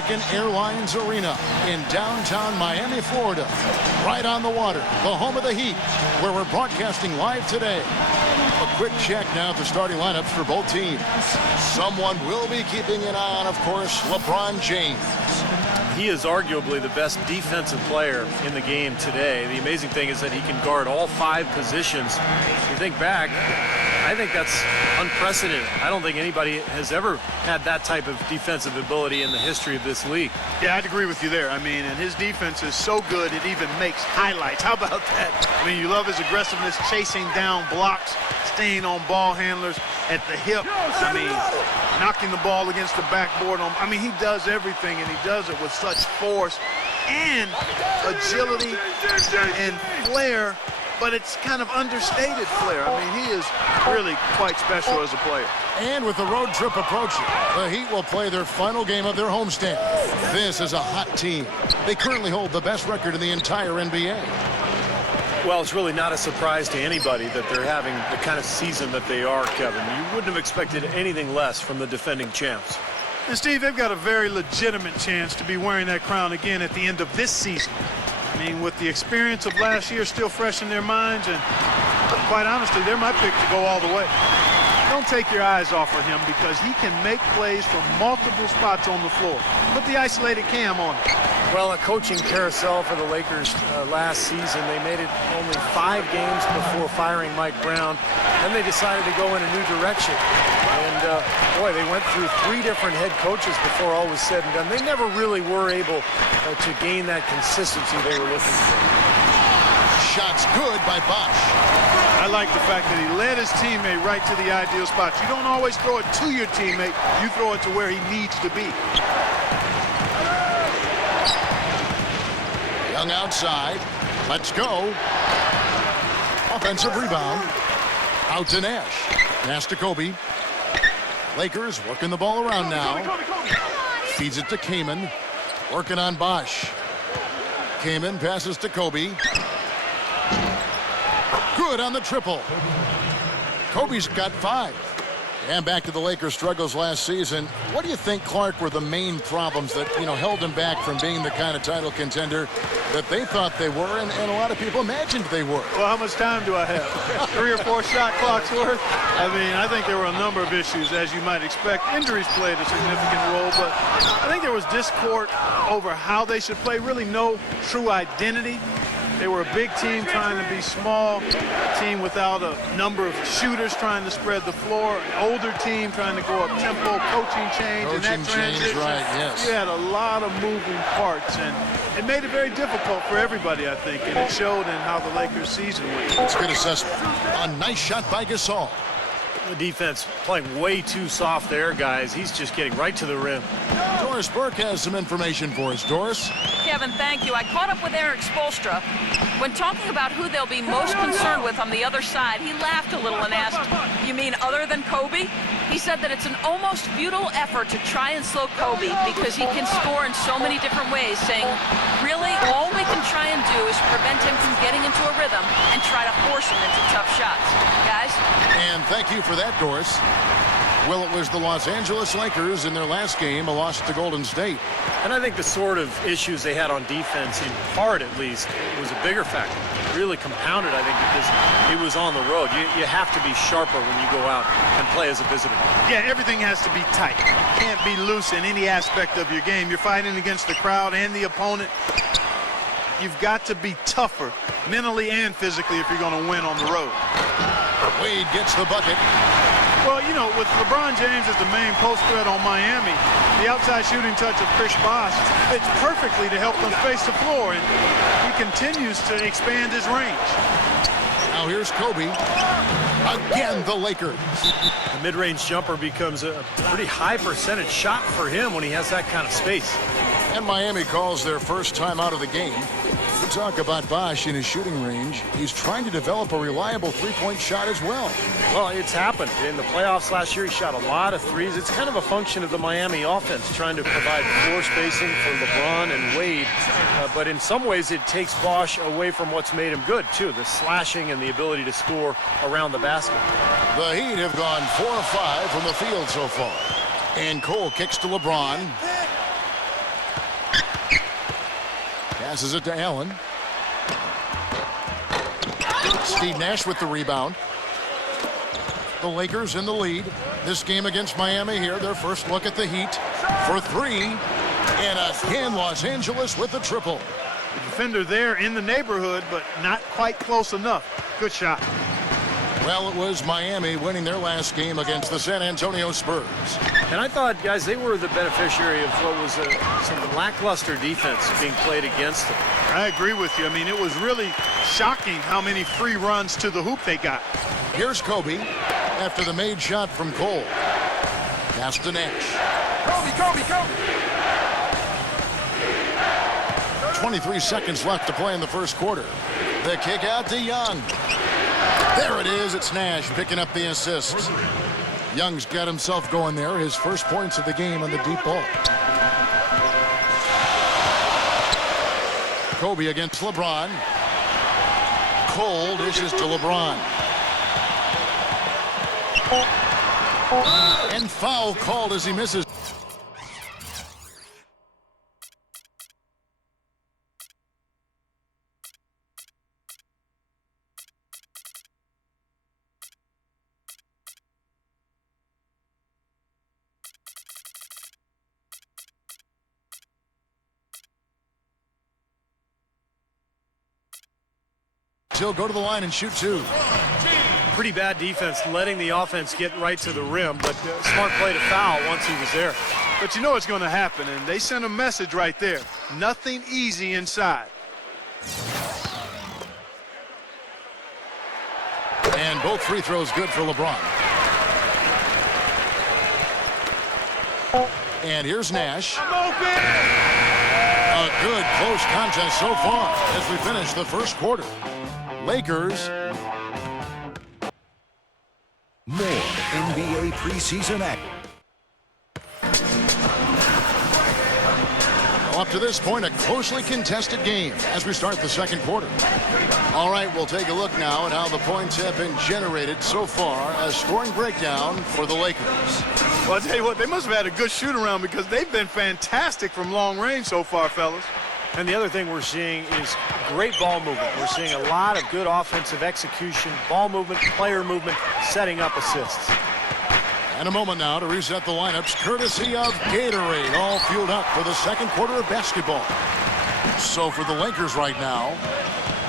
American Airlines Arena in downtown Miami, Florida. Right on the water, the home of the Heat, where we're broadcasting live today. A quick check now at the starting lineups for both teams. Someone will be keeping an eye on, of course, LeBron James. He is arguably the best defensive player in the game today. The amazing thing is that he can guard all 5 positions. If you think back, I think that's unprecedented. I don't think anybody has ever had that type of defensive ability in the history of this league. Yeah, I'd agree with you there. I mean, and his defense is so good it even makes highlights. How about that? I mean, you love his aggressiveness, chasing down blocks, staying on ball handlers at the hip. I mean, knocking the ball against the backboard. I mean, he does everything, and he does it with such force and agility and flair, but it's kind of understated flair. I mean, he is really quite special as a player. And with the road trip approaching, the Heat will play their final game of their homestand. This is a hot team. They currently hold the best record in the entire NBA. Well, it's really not a surprise to anybody that they're having the kind of season that they are, Kevin. You wouldn't have expected anything less from the defending champs. And Steve, they've got a very legitimate chance to be wearing that crown again at the end of this season. I mean, with the experience of last year still fresh in their minds, and quite honestly, they're my pick to go all the way. Don't take your eyes off of him because he can make plays from multiple spots on the floor. Put the isolated cam on him. Well, a coaching carousel for the Lakers last season. They made it only 5 games before firing Mike Brown. Then they decided to go in a new direction. And, boy, they went through 3 different head coaches before all was said and done. They never really were able to gain that consistency they were looking for. Shots good by Bosh. I like the fact that he led his teammate right to the ideal spot. You don't always throw it to your teammate. You throw it to where he needs to be. Young outside. Let's go. Offensive rebound. Out to Nash. Nash to Kobe. Lakers working the ball around now. Feeds it to Kaman. Working on Bosh. Kaman passes to Kobe. Good on the triple. Kobe's got 5. And back to the Lakers' struggles last season. What do you think, Clark, were the main problems that, held him back from being the kind of title contender that they thought they were and a lot of people imagined they were? Well, how much time do I have? 3 or 4 shot clocks worth? I mean, I think there were a number of issues, as you might expect. Injuries played a significant role, but I think there was discord over how they should play, really no true identity. They were a big team trying to be small, a team without a number of shooters trying to spread the floor, an older team trying to go up tempo, coaching change, and that transition. Right, yes. You had a lot of moving parts, and it made it very difficult for everybody, I think, and it showed in how the Lakers' season went. It's a good assessment. A nice shot by Gasol. The defense playing way too soft there, guys. He's just getting right to the rim. Doris Burke has some information for us. Doris? Kevin, thank you. I caught up with Eric Spoelstra. When talking about who they'll be most concerned with on the other side, he laughed a little and asked, "You mean other than Kobe?" He said that it's an almost futile effort to try and slow Kobe because he can score in so many different ways, saying, really, all we can try and do is prevent him from getting into a rhythm and try to force him into tough shots. Guys? And thank you for that, Doris. Well, it was the Los Angeles Lakers in their last game, a loss to Golden State. And I think the sort of issues they had on defense, in part at least, was a bigger factor. Really compounded, I think, because it was on the road. You have to be sharper when you go out and play as a visitor. Yeah, everything has to be tight. You can't be loose in any aspect of your game. You're fighting against the crowd and the opponent. You've got to be tougher mentally and physically if you're going to win on the road. Wade gets the bucket. Well, with LeBron James as the main post threat on Miami, the outside shooting touch of Chris Bosh fits perfectly to help them space the floor, and he continues to expand his range. Now here's Kobe. Again, the Lakers. The mid-range jumper becomes a pretty high percentage shot for him when he has that kind of space. And Miami calls their first time out of the game. We talk about Bosh in his shooting range. He's trying to develop a reliable three-point shot as well. Well, it's happened. In the playoffs last year, he shot a lot of threes. It's kind of a function of the Miami offense, trying to provide floor spacing for LeBron and Wade. But in some ways, it takes Bosh away from what's made him good, too, the slashing and the ability to score around the basket. The Heat have gone 4 of 5 from the field so far. And Cole kicks to LeBron. Passes it to Allen. Steve Nash with the rebound. The Lakers in the lead. This game against Miami here, their first look at the Heat for three. And again, Los Angeles with the triple. The defender there in the neighborhood, but not quite close enough. Good shot. Well, it was Miami winning their last game against the San Antonio Spurs. And I thought, guys, they were the beneficiary of what was some lackluster defense being played against them. I agree with you. I mean, it was really shocking how many free runs to the hoop they got. Here's Kobe after the made shot from Cole. Pass to Nash. Kobe. 23 seconds left to play in the first quarter. The kick out to Young. There it is. It's Nash picking up the assist. Young's got himself going there. His first points of the game on the deep ball. Kobe against LeBron. Cole dishes to LeBron. And foul called as he misses. He'll go to the line and shoot two. Pretty bad defense, letting the offense get right to the rim, but smart play to foul once he was there. But you know what's going to happen, and they sent a message right there. Nothing easy inside. And both free throws good for LeBron. And here's Nash. A good close contest so far as we finish the first quarter. Lakers. More NBA preseason action. Up to this point, a closely contested game as we start the second quarter. All right, we'll take a look now at how the points have been generated so far. A scoring breakdown for the Lakers. Well, I'll tell you what, they must have had a good shoot around because they've been fantastic from long range so far, fellas. And the other thing we're seeing is great ball movement. We're seeing a lot of good offensive execution, ball movement, player movement, setting up assists. And a moment now to reset the lineups, courtesy of Gatorade, all fueled up for the second quarter of basketball. So for the Lakers right now,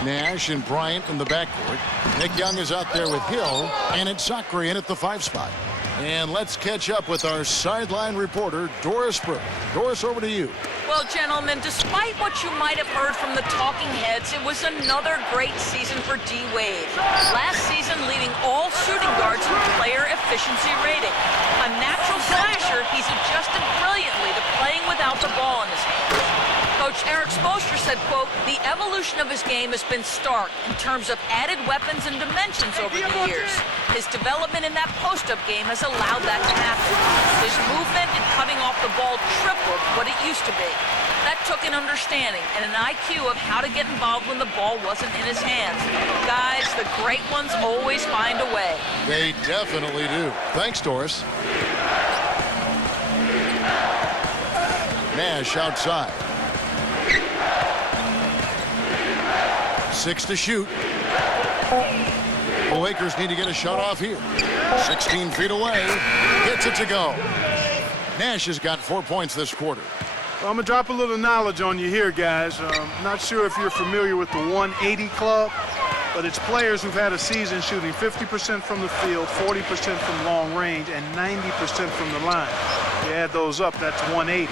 Nash and Bryant in the backcourt. Nick Young is out there with Hill, and it's Sakri in at the 5 spot. And let's catch up with our sideline reporter, Doris Burke. Doris, over to you. Well, gentlemen, despite what you might have heard from the talking heads, it was another great season for D. Wade. Last season, leading all shooting guards in player efficiency rating. A natural slasher, he's adjusted brilliantly to playing without the ball in his hands. Coach Eric Spoelstra said, quote, the evolution of his game has been stark in terms of added weapons and dimensions over the years. His development in that post-up game has allowed that to happen. His movement and cutting off the ball tripled what it used to be. That took an understanding and an IQ of how to get involved when the ball wasn't in his hands. Guys, the great ones always find a way. They definitely do. Thanks, Doris. Nash outside. 6 to shoot. The Lakers need to get a shot off here. 16 feet away. Gets it to go. Nash has got 4 points this quarter. Well, I'm going to drop a little knowledge on you here, guys. Not sure if you're familiar with the 180 Club, but it's players who've had a season shooting 50% from the field, 40% from long range, and 90% from the line. You add those up, that's 180.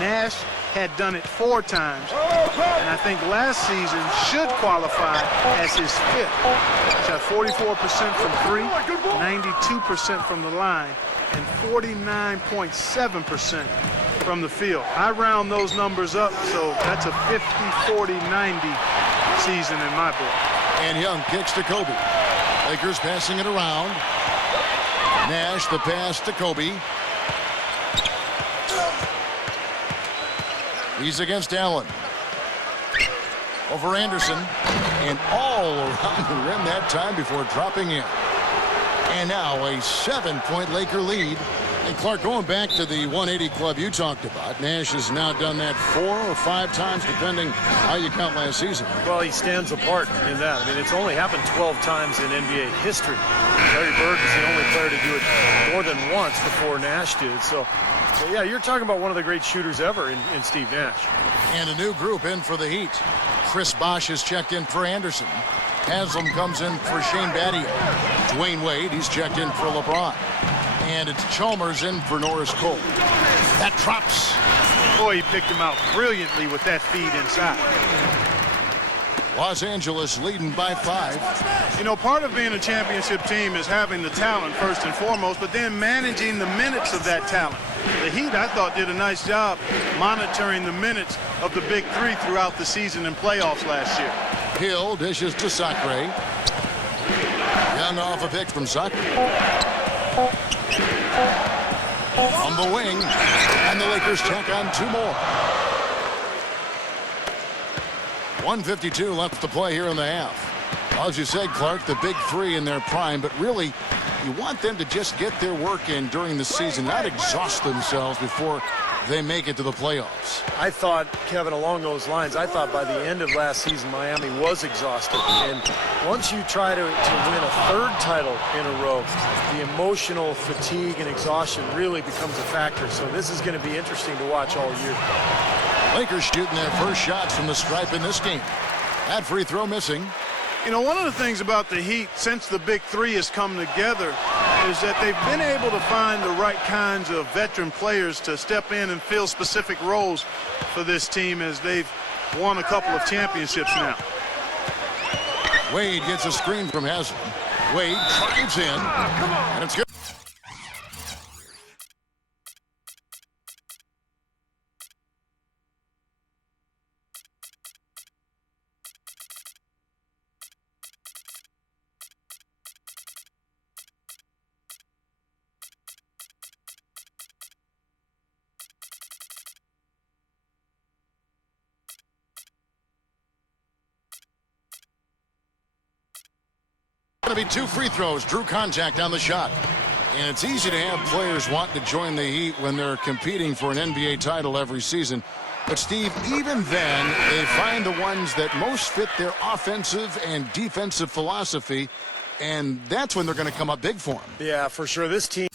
Nash had done it 4 times, and I think last season should qualify as his 5th. Shot 44% from 3, 92% from the line, and 49.7% from the field. I round those numbers up, so that's a 50-40-90 season in my book. And Young kicks to Kobe. Lakers passing it around. Nash the pass to Kobe. He's against Allen. Over Anderson. And all around the rim that time before dropping in. And now a 7-point Laker lead And Clark, going back to the 180 club you talked about, Nash has now done that 4 or 5 times, depending how you count last season. Well, he stands apart in that. I mean, it's only happened 12 times in NBA history. Larry Bird is the only player to do it more than once before Nash did. So yeah, you're talking about one of the great shooters ever in Steve Nash. And a new group in for the Heat. Chris Bosh has checked in for Anderson. Haslam comes in for Shane Battier. Dwayne Wade, he's checked in for LeBron. And it's Chalmers in for Norris Cole. That drops. Boy, he picked him out brilliantly with that feed inside. Los Angeles leading by 5. You know, part of being a championship team is having the talent first and foremost, but then managing the minutes of that talent. The Heat, I thought, did a nice job monitoring the minutes of the big three throughout the season and playoffs last year. Hill dishes to Sacre. Young off a pick from Sacre. On the wing, and the Lakers check on 2 more. 1:52 left to play here in the half. Well, as you said, Clark, the big three in their prime, but really, you want them to just get their work in during the season, not exhaust themselves before they make it to the playoffs. I thought, Kevin, along those lines, I thought by the end of last season, Miami was exhausted. And once you try to win a 3rd title in a row, the emotional fatigue and exhaustion really becomes a factor. So this is going to be interesting to watch all year. Lakers shooting their first shots from the stripe in this game. That free throw missing. You know, one of the things about the Heat, since the big three has come together, is that they've been able to find the right kinds of veteran players to step in and fill specific roles for this team as they've won a couple of championships now. Wade gets a screen from Haslam. Wade drives in, and it's good. Going to be 2 free throws. Drew contact on the shot. And it's easy to have players want to join the Heat when they're competing for an NBA title every season. But, Steve, even then, they find the ones that most fit their offensive and defensive philosophy, and that's when they're going to come up big for them. Yeah, for sure. This team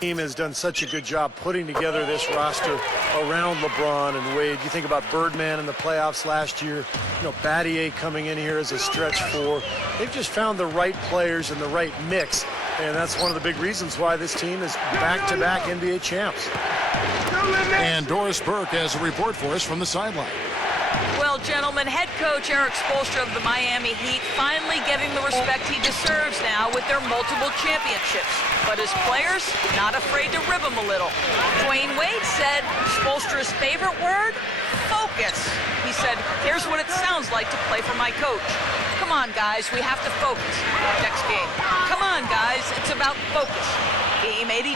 has done such a good job putting together this roster around LeBron and Wade. You think about Birdman in the playoffs last year, you know, Battier coming in here as a stretch 4. They've just found the right players and the right mix, and that's one of the big reasons why this team is back-to-back NBA champs. And Doris Burke has a report for us from the sideline. Well, gentlemen, head coach Eric Spoelstra of the Miami Heat finally getting the respect he deserves now with their multiple championships. But his players, not afraid to rib him a little. Dwayne Wade said Spoelstra's favorite word, focus. He said, here's what it sounds like to play for my coach. Come on, guys, we have to focus. Next game. Come on, guys, it's about focus. Game 82.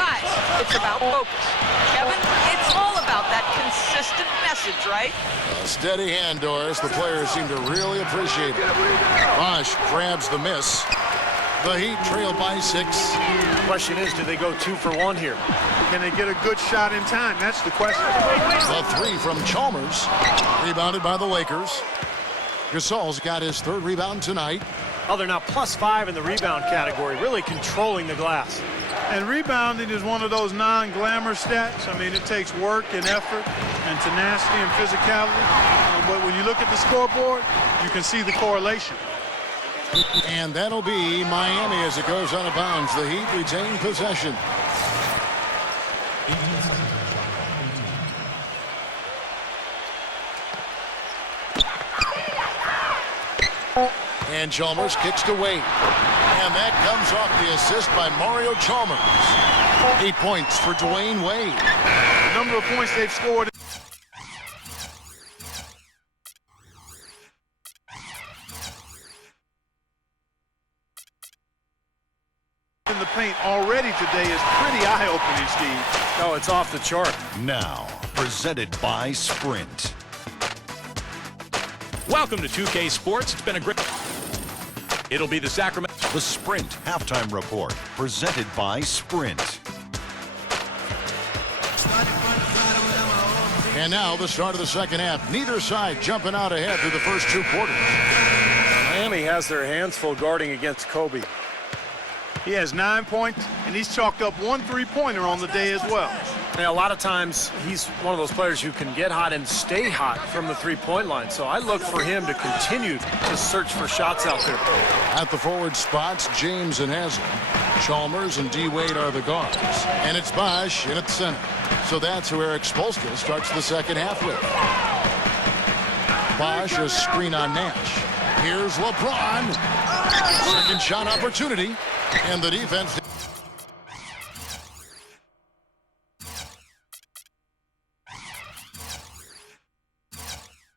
Guys, it's about focus. Kevin, it's all about that consistent message, right? A steady hand, Doris. The players seem to really appreciate it. Bosh grabs the miss. The Heat trail by 6. The question is, do they go 2 for 1 here? Can they get a good shot in time? That's the question. The 3 from Chalmers. Rebounded by the Lakers. Gasol's got his 3rd rebound tonight. Oh, they're now +5 in the rebound category, really controlling the glass. And rebounding is one of those non-glamour stats. I mean, it takes work and effort and tenacity and physicality. But when you look at the scoreboard, you can see the correlation. And that'll be Miami as it goes out of bounds. The Heat retain possession. And Chalmers kicks to Wade. And that comes off the assist by Mario Chalmers. 8 points for Dwayne Wade. The number of points they've scored in the paint already today is pretty eye-opening, Steve. No, it's off the chart. Now, presented by Sprint. Welcome to 2K Sports. It's been a great... It'll be the Sacramento... The Sprint Halftime Report, presented by Sprint. And now the start of the second half. Neither side jumping out ahead through the first 2 quarters. Miami has their hands full guarding against Kobe. He has 9 points, and he's chalked up 1 3-pointer on the day as well. Now, a lot of times, he's one of those players who can get hot and stay hot from the three-point line. So I look for him to continue to search for shots out there. At the forward spots, James and Haslam. Chalmers and D. Wade are the guards. And it's Bosch in at center. So that's who Eric Spoelstra starts the second half with. Bosch, a screen on Nash. Here's LeBron. Second shot opportunity. And the defense...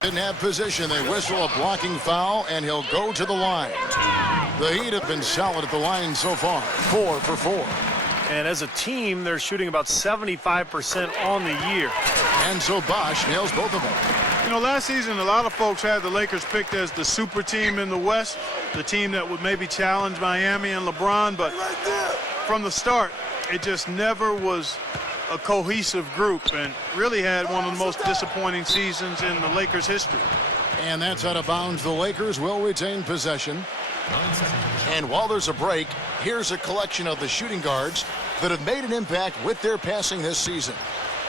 didn't have position. They whistle a blocking foul, and he'll go to the line. The Heat have been solid at the line so far. 4 for 4. And as a team, they're shooting about 75% on the year. And so Bosch nails both of them. You know, last season, a lot of folks had the Lakers picked as the super team in the West, the team that would maybe challenge Miami and LeBron, but from the start, it just never was a cohesive group and really had one of the most disappointing seasons in the Lakers' history. And that's out of bounds. The Lakers will retain possession. And while there's a break, here's a collection of the shooting guards that have made an impact with their passing this season.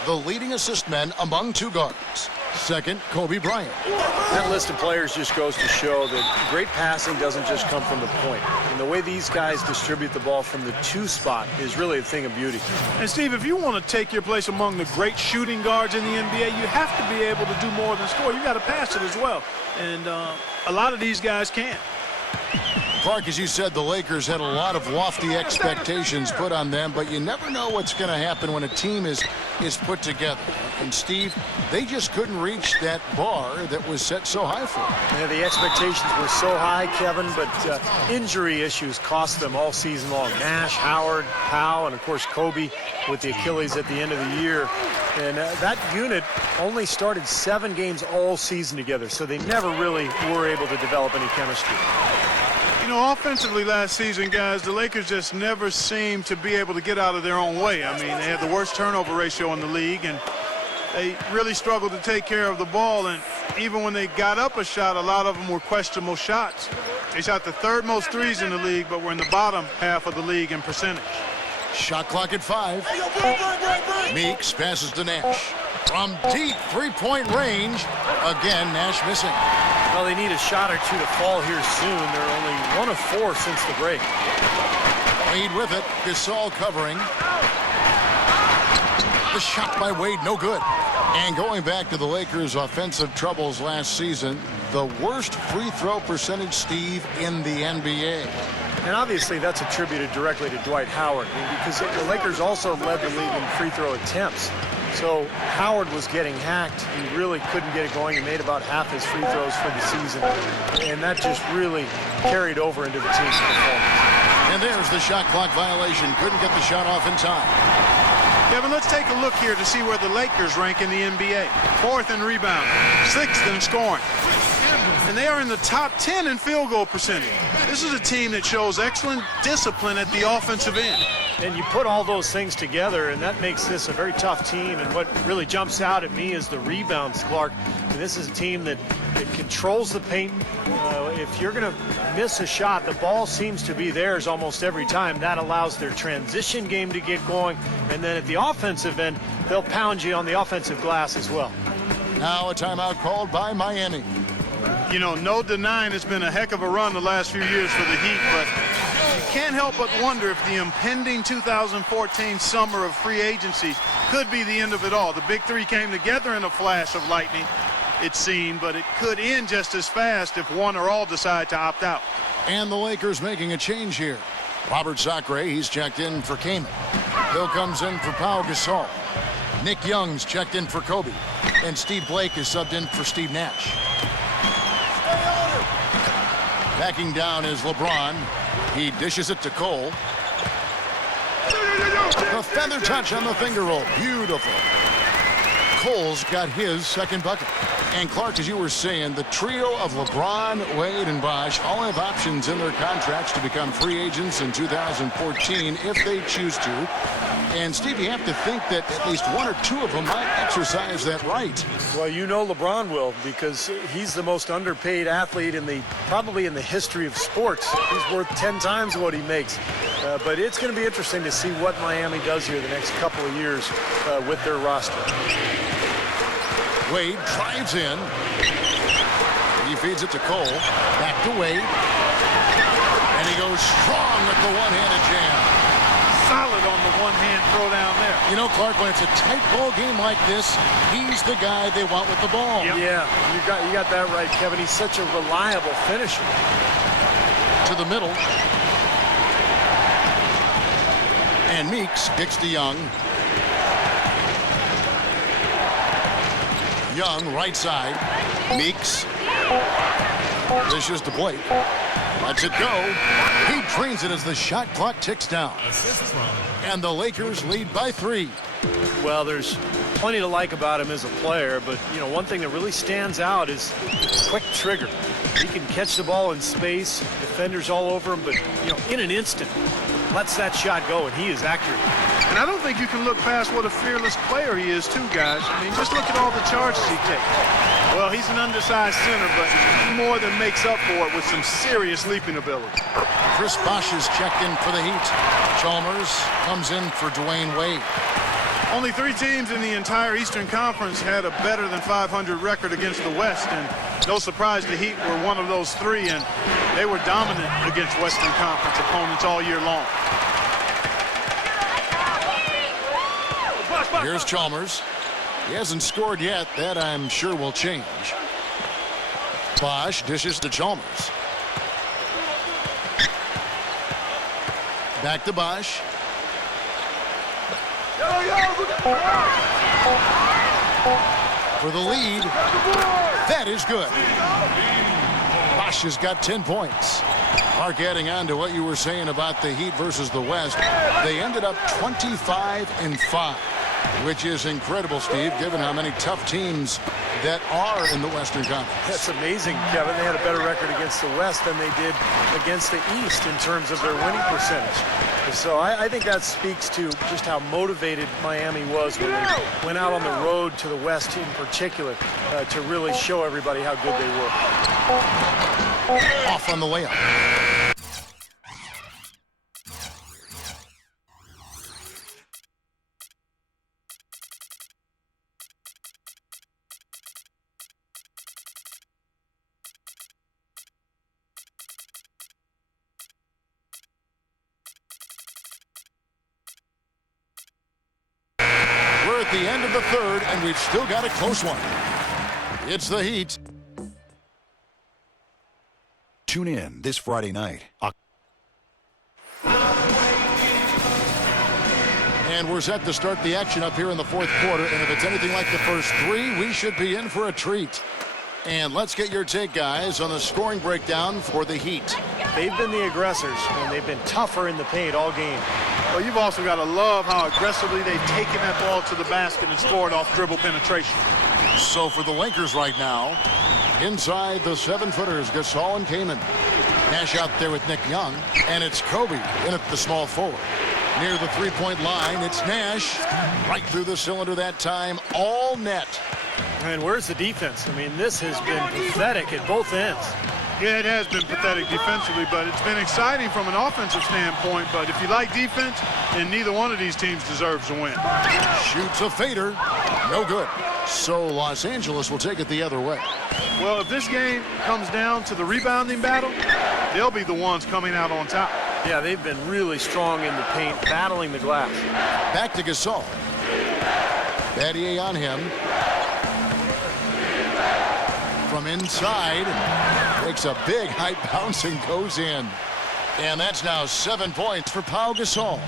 The leading assist men among 2 guards. Second, Kobe Bryant. That list of players just goes to show that great passing doesn't just come from the point. And the way these guys distribute the ball from the 2 spot is really a thing of beauty. And Steve, if you want to take your place among the great shooting guards in the NBA, you have to be able to do more than score. You got to pass it as well. And a lot of these guys can. Clark, as you said, the Lakers had a lot of lofty expectations put on them, but you never know what's going to happen when a team is put together. And, Steve, they just couldn't reach that bar that was set so high for them. Yeah, the expectations were so high, Kevin, but injury issues cost them all season long. Nash, Howard, Powell, and, of course, Kobe with the Achilles at the end of the year. And that unit only started 7 games all season together, so they never really were able to develop any chemistry. You know, offensively last season, guys, the Lakers just never seemed to be able to get out of their own way. I mean, they had the worst turnover ratio in the league, and they really struggled to take care of the ball. And even when they got up a shot, a lot of them were questionable shots. They shot the 3rd most threes in the league, but were in the bottom half of the league in percentage. Shot clock at 5. Meeks passes to Nash. From deep 3-point range, again, Nash missing. Well, they need a shot or 2 to fall here soon. They're only 1 of 4 since the break. Wade with it. Gasol covering. The shot by Wade, no good. And going back to the Lakers' offensive troubles last season, the worst free throw percentage, Steve, in the NBA. And obviously that's attributed directly to Dwight Howard, because the Lakers also led the league in free throw attempts. So Howard was getting hacked. He really couldn't get it going. He made about half his free throws for the season. And that just really carried over into the team's performance. And there's the shot clock violation. Couldn't get the shot off in time. Kevin, let's take a look here to see where the Lakers rank in the NBA. 4th in rebound, 6th in scoring. And they are in the top 10 in field goal percentage. This is a team that shows excellent discipline at the offensive end. And you put all those things together, and that makes this a very tough team. And what really jumps out at me is the rebounds, Clark. And this is a team that controls the paint. If you're going to miss a shot, the ball seems to be theirs almost every time. That allows their transition game to get going. And then at the offensive end, they'll pound you on the offensive glass as well. Now a timeout called by Miami. You know, no denying it's been a heck of a run the last few years for the Heat, but you can't help but wonder if the impending 2014 summer of free agency could be the end of it all. The Big Three came together in a flash of lightning, it seemed, but it could end just as fast if one or all decide to opt out. And the Lakers making a change here. Robert Sacre, he's checked in for Kaman. Hill comes in for Pau Gasol. Nick Young's checked in for Kobe. And Steve Blake is subbed in for Steve Nash. Backing down is LeBron. He dishes it to Cole. The feather touch on the finger roll. Beautiful. Cole's got his second bucket. And Clark, as you were saying, the trio of LeBron, Wade, and Bosh all have options in their contracts to become free agents in 2014 if they choose to. And Steve, you have to think that at least one or two of them might exercise that right. Well, you know LeBron will, because he's the most underpaid athlete probably in the history of sports. He's worth 10 times what he makes. But it's going to be interesting to see what Miami does here the next couple of years with their roster. Wade drives in. He feeds it to Cole. Back to Wade. And he goes strong with the one-handed jam. Solid on the one-hand throw down there. You know, Clark, when it's a tight ball game like this, he's the guy they want with the ball. Yep. Yeah, you got that right, Kevin. He's such a reliable finisher. To the middle. And Meeks kicks to Young. Young, right side. Meeks. Dishes to Blake. Lets it go. He drains it as the shot clock ticks down. And the Lakers lead by 3. Well, there's plenty to like about him as a player, but, you know, one thing that really stands out is quick trigger. He can catch the ball in space, defenders all over him, but, you know, in an instant, lets that shot go, and he is accurate. And I don't think you can look past what a fearless player he is, too, guys. I mean, just look at all the charges he takes. Well, he's an undersized center, but he more than makes up for it with some serious leaping ability. Chris Bosh is checked in for the Heat. Chalmers comes in for Dwayne Wade. Only 3 teams in the entire Eastern Conference had a better than 500 record against the West, and no surprise the Heat were one of those 3, and they were dominant against Western Conference opponents all year long. Here's Chalmers. He hasn't scored yet. That, I'm sure, will change. Bosh dishes to Chalmers. Back to Bosh. For the lead. That is good. Bosh has got 10 points. Mark, adding on to what you were saying about the Heat versus the West, they ended up 25-5, which is incredible, Steve, given how many tough teams that are in the Western Conference. That's amazing, Kevin. They had a better record against the West than they did against the East in terms of their winning percentage. So I think that speaks to just how motivated Miami was when they went out on the road to the West in particular to really show everybody how good they were. Off on the layup. We're at the end of the third, and we've still got a close one. It's the Heat. Tune in this Friday night. And we're set to start the action up here in the fourth quarter. And if it's anything like the first 3, we should be in for a treat. And let's get your take, guys, on the scoring breakdown for the Heat. They've been the aggressors, and they've been tougher in the paint all game. Well, you've also got to love how aggressively they've taken that ball to the basket and scored off dribble penetration. So for the Lakers right now, inside the 7-footers, Gasol and Kaman. Nash out there with Nick Young, and it's Kobe in at the small forward. Near the three-point line, it's Nash. Right through the cylinder that time, all net. And where's the defense? I mean, this has been pathetic at both ends. Yeah, it has been pathetic defensively, but it's been exciting from an offensive standpoint. But if you like defense, then neither one of these teams deserves to win. Shoots a fader. No good. So Los Angeles will take it the other way. Well, if this game comes down to the rebounding battle, they'll be the ones coming out on top. Yeah, they've been really strong in the paint, battling the glass. Back to Gasol. Battier on him. From inside, makes a big high bounce and goes in. And that's now 7 points for Pau Gasol.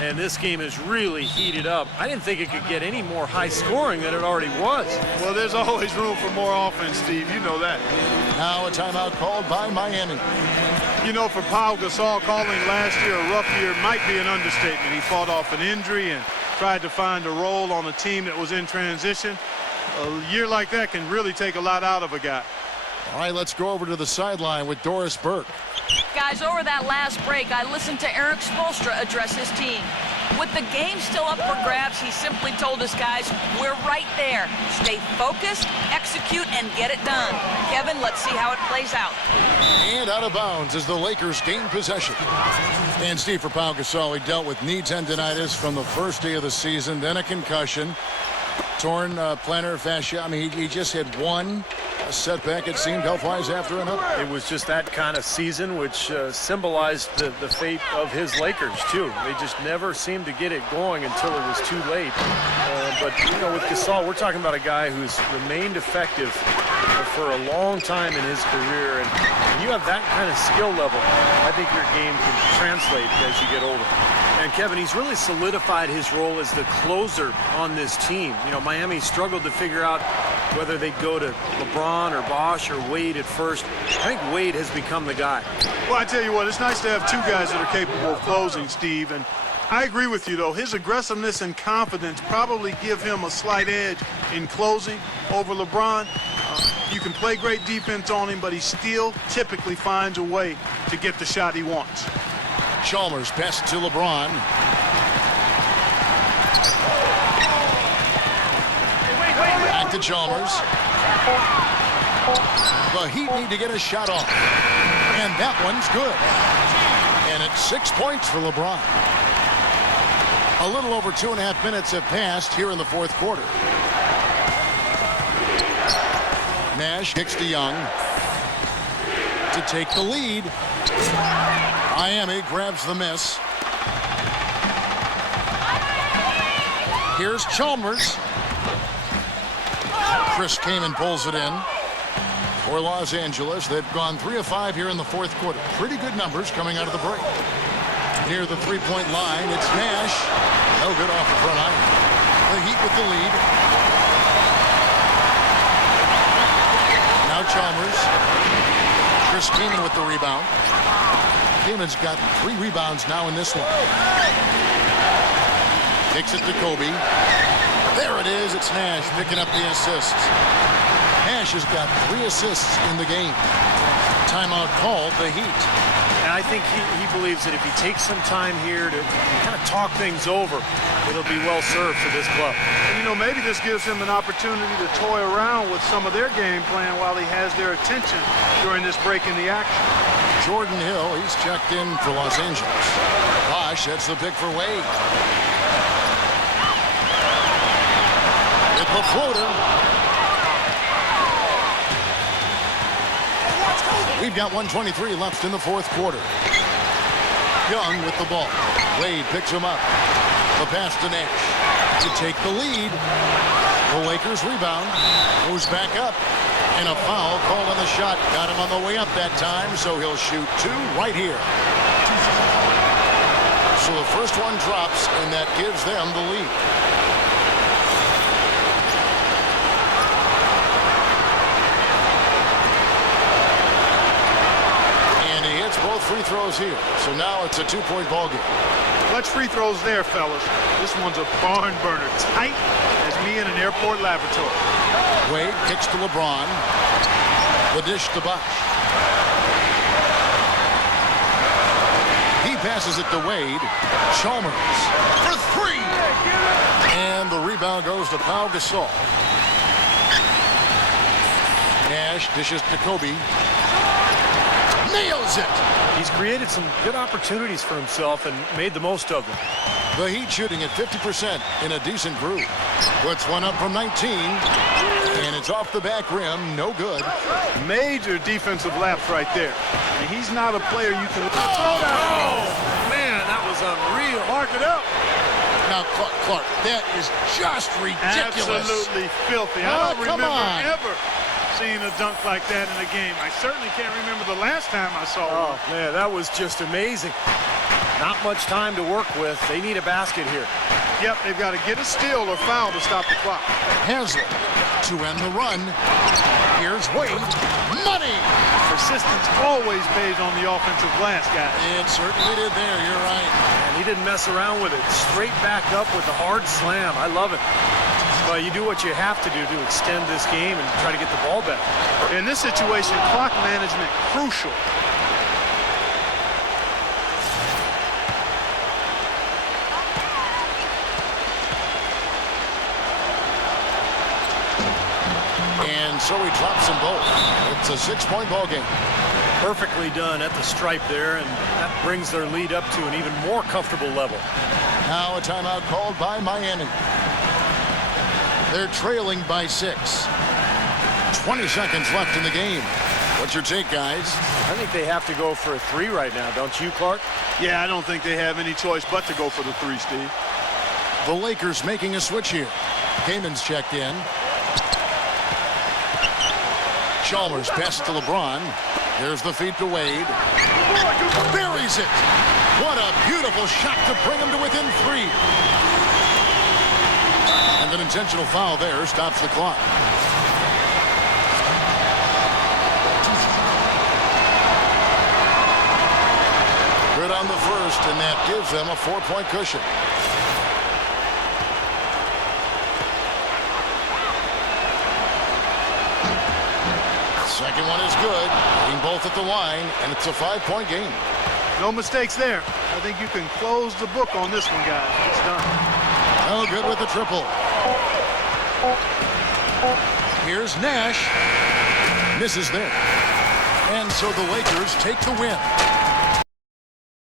And this game is really heated up. I didn't think it could get any more high scoring than it already was. Well, there's always room for more offense, Steve. You know that. Now a timeout called by Miami. You know, for Pau Gasol, calling last year a rough year might be an understatement. He fought off an injury, and tried to find a role on a team that was in transition. A year like that can really take a lot out of a guy. All right, let's go over to the sideline with Doris Burke. Guys, over that last break, I listened to Eric Spoelstra address his team. With the game still up for grabs, he simply told his guys, we're right there. Stay focused, execute, and get it done. Kevin, let's see how it plays out. And out of bounds as the Lakers gain possession. And Steve, for Pau Gasol, he dealt with knee tendonitis from the first day of the season, then a concussion, torn plantar fascia. I mean, he just had one setback, it seemed, health-wise after another. It was just that kind of season, which symbolized the fate of his Lakers, too. They just never seemed to get it going until it was too late. But, you know, with Gasol, we're talking about a guy who's remained effective for a long time in his career. And when you have that kind of skill level, I think your game can translate as you get older. And Kevin, he's really solidified his role as the closer on this team. You know, Miami struggled to figure out whether they'd go to LeBron or Bosh or Wade at first. I think Wade has become the guy. Well, I tell you what, it's nice to have two guys that are capable of closing, Steve. And I agree with you, though. His aggressiveness and confidence probably give him a slight edge in closing over LeBron. You can play great defense on him, but he still typically finds a way to get the shot he wants. Chalmers pass to LeBron. Back to Chalmers. The Heat need to get a shot off. And that one's good. And it's 6 points for LeBron. A little over 2.5 minutes have passed here in the fourth quarter. Nash kicks to Young to take the lead. Miami grabs the miss. Here's Chalmers. Chris Kaman pulls it in for Los Angeles. They've gone 3 of 5 here in the fourth quarter. Pretty good numbers coming out of the break. Near the three-point line, it's Nash. No good off the front iron. The Heat with the lead. Now Chalmers. Chris Kaman with the rebound. Kaman's got 3 rebounds now in this one. Kicks it to Kobe. There it is. It's Nash picking up the assists. Nash has got 3 assists in the game. Timeout called the Heat. And I think he believes that if he takes some time here to kind of talk things over, it'll be well served for this club. And, you know, maybe this gives him an opportunity to toy around with some of their game plan while he has their attention during this break in the action. Jordan Hill, he's checked in for Los Angeles. Bosh, that's the pick for Wade. With the floater. We've got 1:23 left in the fourth quarter. Young with the ball. Wade picks him up. The pass to Nash to take the lead. The Lakers rebound. Moves back up. And a foul called on the shot. Got him on the way up that time, so he'll shoot 2 right here. So the first one drops, and that gives them the lead. And he hits both free throws here. So now it's a 2-point ball game. Clutch free throws there, fellas. This one's a barn burner. Tight as me in an airport lavatory. Wade kicks to LeBron. The dish to Bosh. He passes it to Wade. Chalmers for 3. And the rebound goes to Pau Gasol. Nash dishes to Kobe. Nails it. He's created some good opportunities for himself and made the most of them. The Heat shooting at 50% in a decent groove. Puts one up from 19. And it's off the back rim. No good. Major defensive lapse right there. I mean, he's not a player you can... Oh, man, that was unreal. Mark it up. Now, Clark, that is just ridiculous. Absolutely filthy. Oh, I don't come remember on. ever seeing a dunk like that in a game. I certainly can't remember the last time I saw one. Oh, man, that was just amazing. Not much time to work with. They need a basket here. Yep, they've got to get a steal or foul to stop the clock. Haslem to end the run. Here's Wade. Money! Persistence always pays on the offensive glass, guys. It certainly did there. You're right. And he didn't mess around with it. Straight back up with the hard slam. I love it. But you do what you have to do to extend this game and try to get the ball back. In this situation, clock management crucial. And so he drops them both. It's a 6-point ball game. Perfectly done at the stripe there, and that brings their lead up to an even more comfortable level. Now a timeout called by Miami. They're trailing by 6. 20 seconds left in the game. What's your take, guys? I think they have to go for a 3 right now, don't you, Clark? Yeah, I don't think they have any choice but to go for the 3, Steve. The Lakers making a switch here. Kaman's checked in. Chalmers pass to LeBron. There's the feed to Wade. Buries it. What a beautiful shot to bring him to within 3. And an intentional foul there stops the clock. Good on the first, and that gives them a 4-point cushion. Second one is good. Hitting both at the line, and it's a 5-point game. No mistakes there. I think you can close the book on this one, guys. It's done. Oh, good with the triple. Here's Nash. Misses there. And so the Lakers take the win.